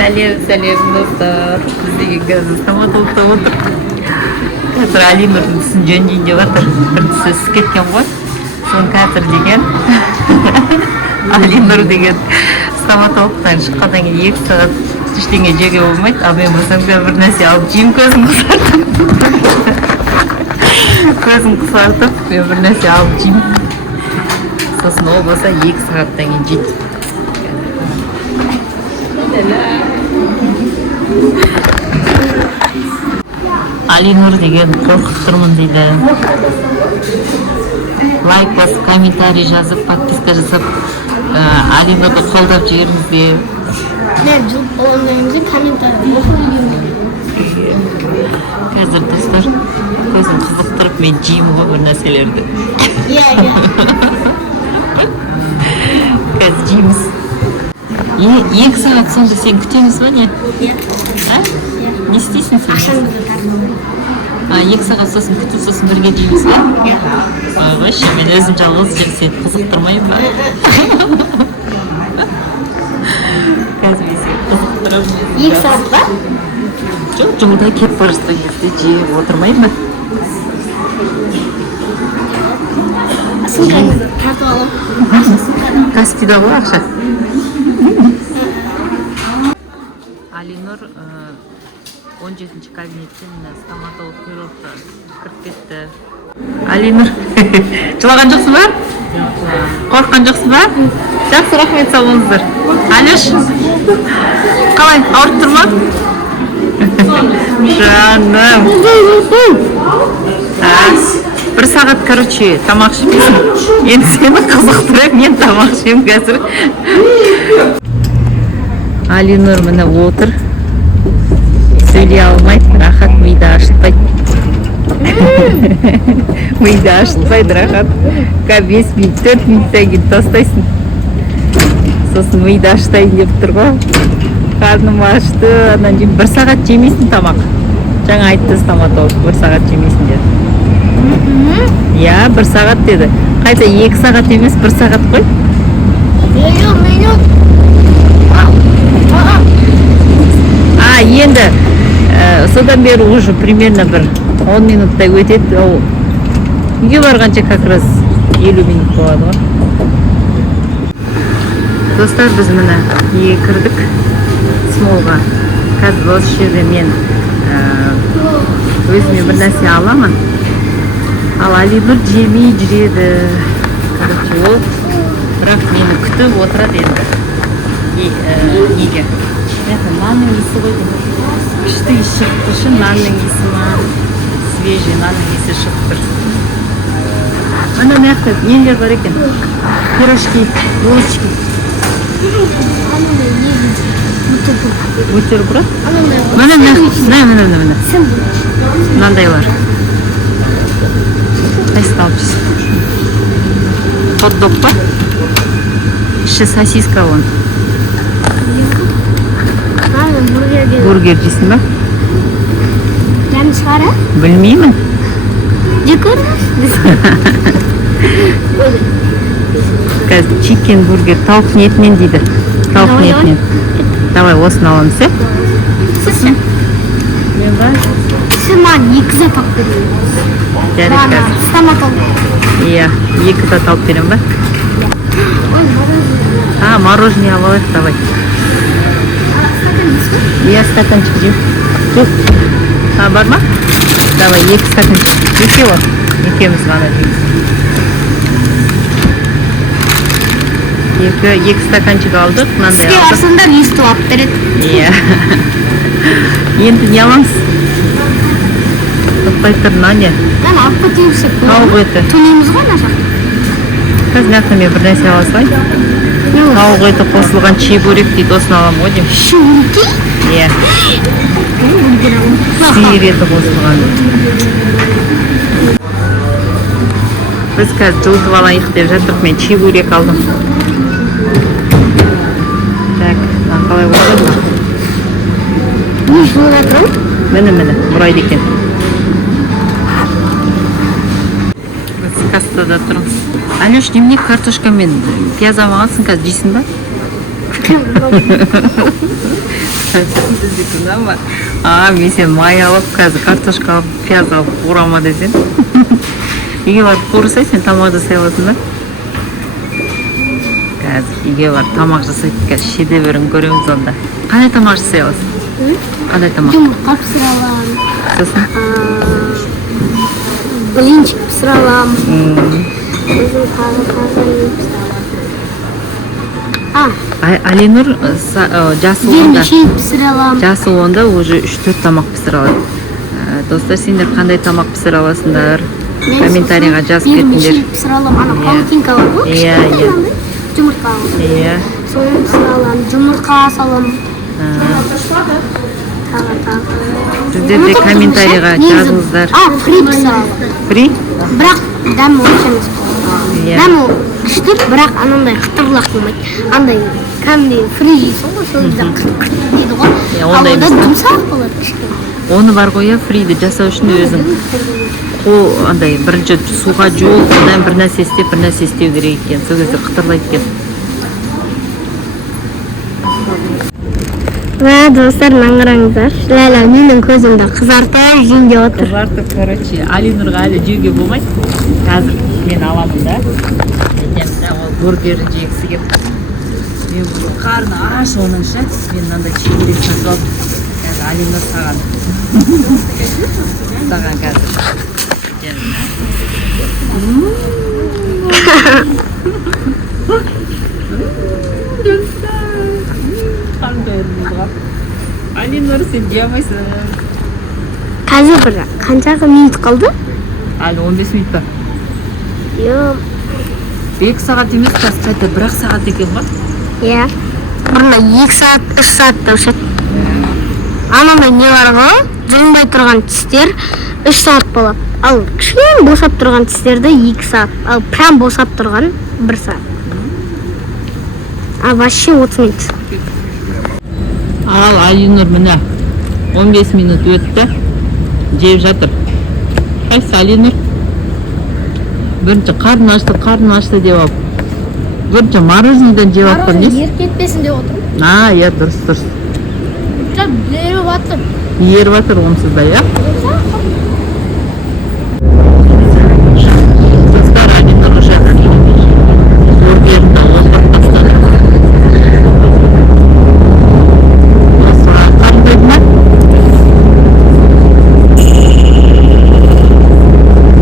Сәлем достар. Біз деген қазір стоматологта отыр. Қазір Алинұрдың тісін жөндейін деп жатыр. Бір тісі ісіп кеткен ғой. Соны қазір деген Алинұр деген стоматологтан шыққаннан кейін 2 сағат ештеңе жеуге болмайды. Ал мен болсам бір нәрсе алып жеймін, көзім қызартып. Көзім қызартып, мен бір нәрсе алып жеймін. Сосын ол болса 2 сағаттан кейін жейді. Алинұр деген қорқып тұрмын дейді. Лайк басып, комментарий жазып, подписка жасап, Алинұрды қолдап жіберіңіздер. Мен жұлып болғаннан комментарий оқып Қазір достар, көзім қызықтырып, мен жеймін ғой бір нәрселерді. Қазір жейміз. 2 сағат сонда сен күтеміз ба не? Не істейсің сен? 2 сағат сосын күтіп, сосын бірге жейміз ба? Вообще, мен өзім жалғыз жүріп сені қызықтырмайым ба? Қазір мен сені қызықтырамын. 2 сағат ба? Жоқ, жолда кеп бара жатқан кезде жеп отырмайды ма? Сумканы тартып алам. Каспийда ғой ақша. Алинұр 17-ші кабинеттен стоматолог хирургқа кіріп кетті. Алинұр, жылаған жоқсың ба? Қорққан жоқсың ба? Жақсы, рахмет, сау болыңыздар. Алиш, қалай, ауырып тұр ма? Жаным. 1 сағат, короче, тамақ ішпейсің. Енді сені қызықтырып, мен тамақ ішемін қазір. Алинұр міне отыр. Сөйлей алмайды, рахат миды ашытпайды. Миды ашытпайды, рахат. 5 минут, 4 минуттан кейін тастайсың. Сосын миды ашытайын деп тұр ғой. Қарным ашты, анан кейін 1 сағат жемейсің тамақ. Жаңа айтты стоматолог, 1 сағат жемейсің деді. Я, 1 сағат деді. Қайта 2 сағат емес, 1 сағат қой. Минут. Енді содан бері уже примерно бір 10 минуттай өтеді. Үйге барғанша как раз 50 минут болады ғой. Достар, біз міне үйге кірдік смолға. Қазір осы жерде мен өзіме бір нәрсе аламын. Ал Алинұр жемей жүреді. Короче, ол бірақ мені күтіп отырады енді. Неге? Это нанның иісі ғой деймін. Күшті иіс шығып тұршы, нанның иісі ма? Свежий нанның иісі шығып тұр. Ана мықты нелер бар екен? Пирожки, булочки. Бутерброд? Міне. Мынандайлар. Қайсыны алып жүрсің? Хот-дог па? Іші сосиска он. Бургер жейсің ба? Жемі шығар, ә? Білмеймін. Жек көріңіз? Қазір чикен бургер, тауық ниетінен дейді. Тауық ниетінен. Давай, осыны аламыз, ә? Сізсі? Мен ба? Сіз маған 2 зат алып беремін. Жарайды қазір. Стоматолог. Иә, 2 зат алып берем ба? Мороженое алайық, давай. Я стаканчик жейм. Тут. Бар ма? Давай, 2 стаканчик. Екеуі. Екеуміз ғана жейміз. 2 стаканчик алдық. Сізге арсындар естіп алып береді. Иә. Енді не аламыз? Тоқпай тұр, не? Мен алып кетеймсек. Тауық еті. Төлейміз ғой мына жақта. Қазір мияқтан мен бір нәрсе ала салайын. Тауық еті қосылған чебурек дейді, осыны аламын ғой деймін. Шүнки? Иә. Сиыр еті қосылған. Біз қазір жылытып алайық деп жатырмық, мен чебурек алдым. Так, қалай болады ма? Не жылып жатырмын? Міне, бұрайды екен. Біз кассада тұрмыз. Алеш, немене картошка мен пияз алмағансың, қазір жейсің ба? Біздікін ма? Мен сен май алып, қазір картошка алып, пияз алып, қуырама десең. Үйге барып қуырсай, сен тамақ жасай аласың да? Қазір үйге барып тамақ жасайды, қазір шедеврін көреміз онда. Қандай тамақ жасай аласың? Қандай тамақ? Жұмыртқа пісіре аламын. Сосын? Блинчик пісіре аламын. Өзім тағы пісіре аламын. Алинур жасы онда. Вермишель пісіре аламын. Жасы онда уже 3-4 тамақ пісіре алады. Достар, сендер қандай тамақ пісіре аласыңдар? Комментарийға жазып кетіңдер. Вермишель пісіре аламын. Ана паутинка бар ғой. Иә. Жұмыртқа аламын. Иә. Соны пісіре аламын. Жұмыртқа саламын. Сіздер де комментарийға жазыңыздар. Фри пісіре аламын. Фри? Бірақ дәмі онша емес. Дәмі күшті, бірақ анандай қытырлақ болмайды. Андай кәдімгідей фри жейсің ғой, сол кезде қырт дейді ғой. Ал ондай онда емес. жұмсақ болады кішкене. Оны бар ғой, фриді жасау үшін өзің андай бірінші суға жуып, одан бір нәрсе істеу керек екен. Сол кезде қытырлайды екен. Достар, маңыраңыздар. Ләйлә менің көзімді қызартып жейін деп отыр. Қызартып, короче, Алинурға әлі жеуге болмайды. Қазір мен аламын да. Ол бургерін жегісі келіп. Мен бұның қарны аш оныңша. Мен мынандай шекерек сатып алып. Қазір Алинур саған. Саған қазір. Алинур, сен жей алмайсың. Қазір бір қаншаға минут қалды? Әлі 15 минут па? Йо. 2 сағат емес, қазір қайта 1 сағат екен ғой. Иә. Бұрында 2 сағат, 3 сағатта өшеді. Анандай не бар ғой? Жылынбай тұрған тістер 3 сағат болады. Ал кішкене босап тұрған тістерді 2 сағат. Ал прям босап тұрған 1 сағат. Вообще 30 минут. Ал Алинур міне 15 минут өтті. Жеп жатыр. Қайсы Алинур? Бірінші қарны ашты деп алып. Бірінші мороженыйдан жеп алып тұрмыз. Еріп кетпесін деп отырмын. Иә, дұрыс. Еріп жатыр. Еріп жатыр онсыз да, иә?